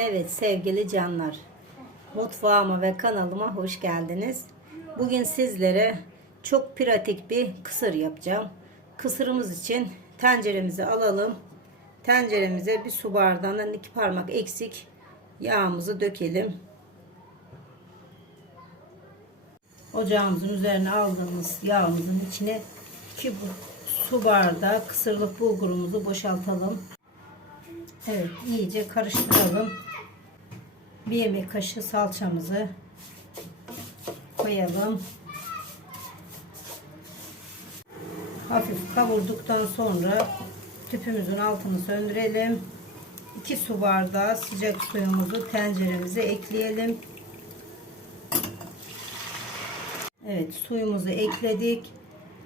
Evet sevgili canlar. Mutfağıma ve kanalıma hoş geldiniz. Bugün sizlere çok pratik bir kısır yapacağım. Kısırımız için tenceremizi alalım. Tenceremize bir su bardağından iki parmak eksik yağımızı dökelim. Ocağımızın üzerine aldığımız yağımızın içine iki su bardağı kısırlık bulgurumuzu boşaltalım. Evet iyice karıştıralım. Bir yemek kaşığı salçamızı koyalım. Hafif kavurduktan sonra tüpümüzün altını söndürelim. 2 su bardağı sıcak suyumuzu tenceremize ekleyelim. Evet suyumuzu ekledik.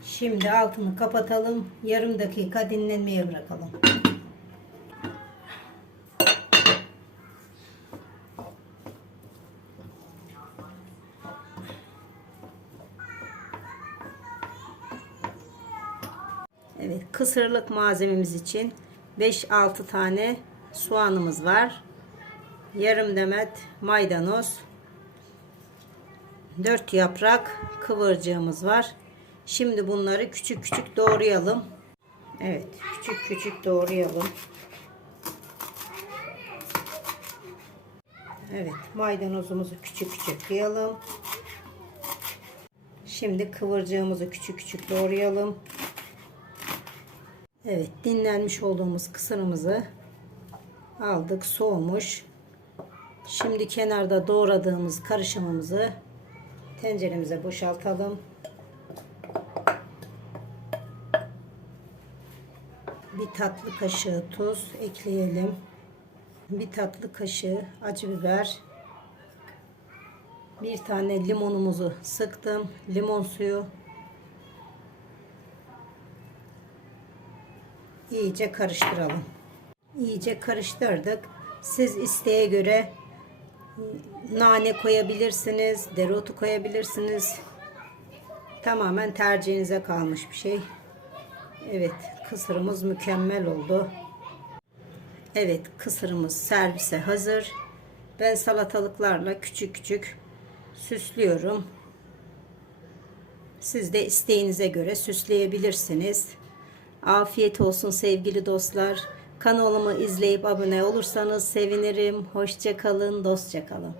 Şimdi altını kapatalım. Yarım dakika dinlenmeye bırakalım. Evet, kısırlık malzememiz için 5-6 tane soğanımız var. Yarım demet maydanoz. 4 yaprak kıvırcığımız var. Şimdi bunları küçük küçük doğrayalım. Evet, küçük küçük doğrayalım. Evet, maydanozumuzu küçük küçük kıyalım. Şimdi kıvırcığımızı küçük küçük doğrayalım. Evet dinlenmiş olduğumuz kısırımızı aldık soğumuş. Şimdi kenarda doğradığımız karışımımızı tenceremize boşaltalım. Bir tatlı kaşığı tuz ekleyelim. Bir tatlı kaşığı acı biber. Bir tane limonumuzu sıktım. Limon suyu iyice karıştıralım. İyice karıştırdık. Siz isteğe göre nane koyabilirsiniz, dereotu koyabilirsiniz. Tamamen tercihinize kalmış bir şey. Evet, kısırımız mükemmel oldu. Evet, kısırımız servise hazır. Ben salatalıklarla küçük küçük süslüyorum. Siz de isteğinize göre süsleyebilirsiniz. Afiyet olsun sevgili dostlar. Kanalımı izleyip abone olursanız sevinirim. Hoşça kalın, dostça kalın.